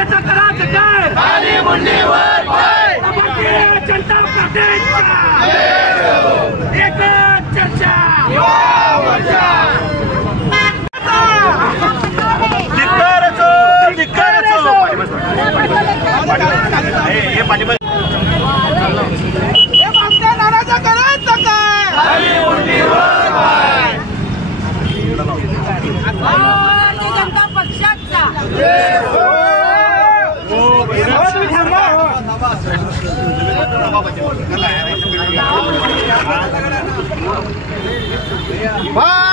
काँग्रेसचा करायचं काय खाली मुंडीवर पाय भारतीय जनता पार्टीचा एकच चर्चा भारतीय जनता पक्षाचा भारतीय